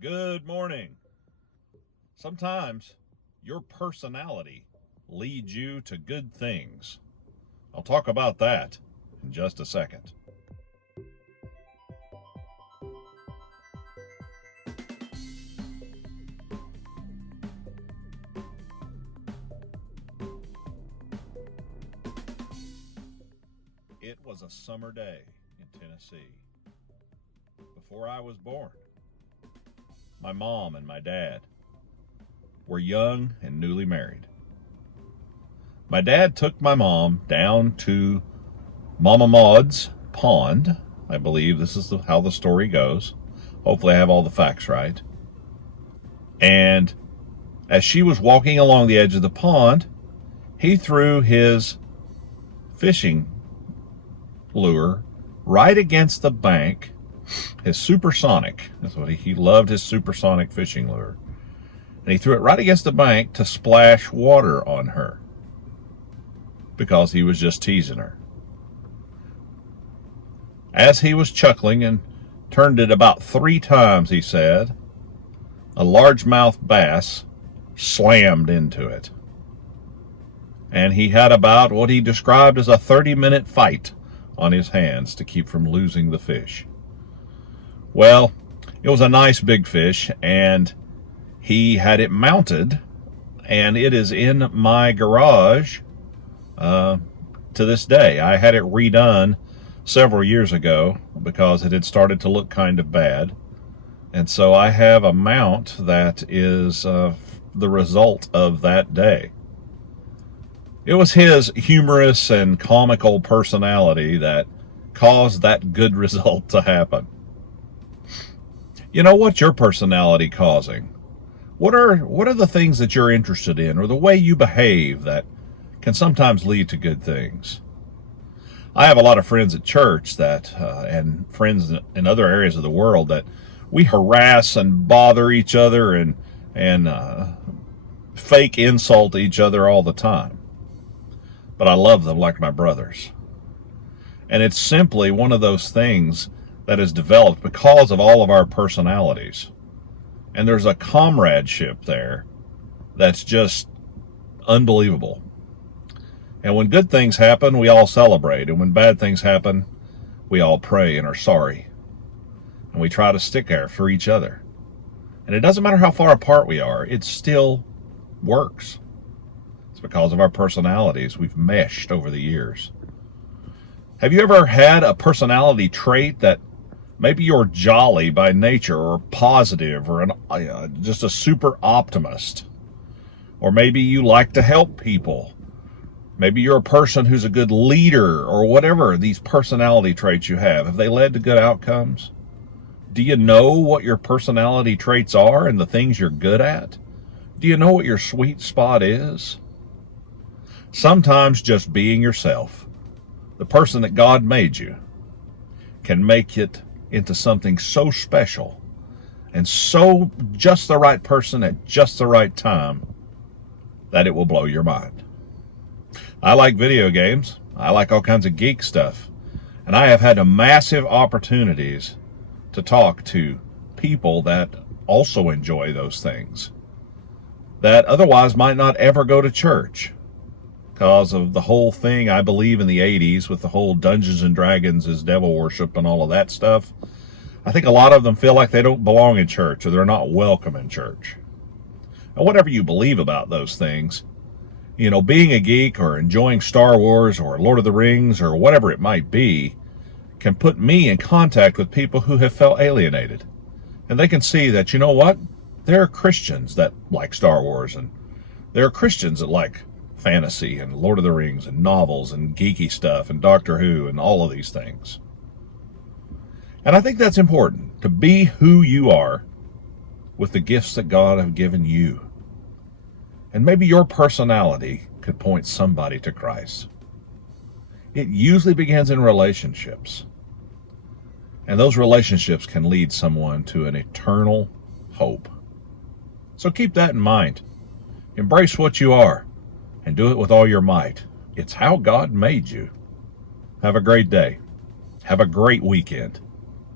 Good morning. Sometimes your personality leads you to good things. I'll talk about that in just a second. It was a summer day in Tennessee. Before I was born, my mom and my dad were young and newly married. My dad took my mom down to Mama Maud's pond. I believe this is how the story goes. Hopefully I have all the facts right. And as she was walking along the edge of the pond, he threw his fishing lure right against the bank, his supersonic. That's what he loved, his supersonic fishing lure. And he threw it right against the bank to splash water on her because he was just teasing her. As he was chuckling and turned it about 3 times, he said, a largemouth bass slammed into it. And he had about what he described as a 30-minute fight on his hands to keep from losing the fish. Well, it was a nice big fish, and he had it mounted, and it is in my garage to this day. I had it redone several years ago because it had started to look kind of bad. And so I have a mount that is the result of that day. It was his humorous and comical personality that caused that good result to happen. You know, what's your personality causing? What are the things that you're interested in, or the way you behave that can sometimes lead to good things? I have a lot of friends at church that, and friends in other areas of the world, that we harass and bother each other and fake insult each other all the time. But I love them like my brothers. And it's simply one of those things that is developed because of all of our personalities. And there's a comradeship there that's just unbelievable. And when good things happen, we all celebrate. And when bad things happen, we all pray and are sorry. And we try to stick there for each other. And it doesn't matter how far apart we are, it still works. It's because of our personalities. We've meshed over the years. Have you ever had a personality trait that maybe you're jolly by nature, or positive, or just a super optimist? Or maybe you like to help people. Maybe you're a person who's a good leader, or whatever these personality traits you have. Have they led to good outcomes? Do you know what your personality traits are and the things you're good at? Do you know what your sweet spot is? Sometimes just being yourself, the person that God made you, can make it into something so special and so just the right person at just the right time that it will blow your mind. I like video games. I like all kinds of geek stuff. And I have had massive opportunities to talk to people that also enjoy those things, that otherwise might not ever go to church because of the whole thing, I believe, in the 80s with the whole Dungeons and Dragons is devil worship and all of that stuff. I think a lot of them feel like they don't belong in church, or they're not welcome in church. And whatever you believe about those things, you know, being a geek or enjoying Star Wars or Lord of the Rings or whatever it might be can put me in contact with people who have felt alienated. And they can see that, you know what? There are Christians that like Star Wars, and there are Christians that like fantasy and Lord of the Rings and novels and geeky stuff and Doctor Who and all of these things. And I think that's important, to be who you are with the gifts that God has given you. And maybe your personality could point somebody to Christ. It usually begins in relationships. And those relationships can lead someone to an eternal hope. So keep that in mind. Embrace what you are and do it with all your might. It's how God made you. Have a great day. Have a great weekend.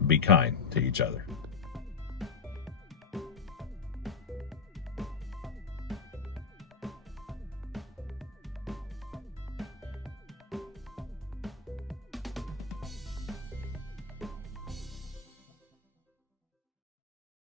Be kind to each other.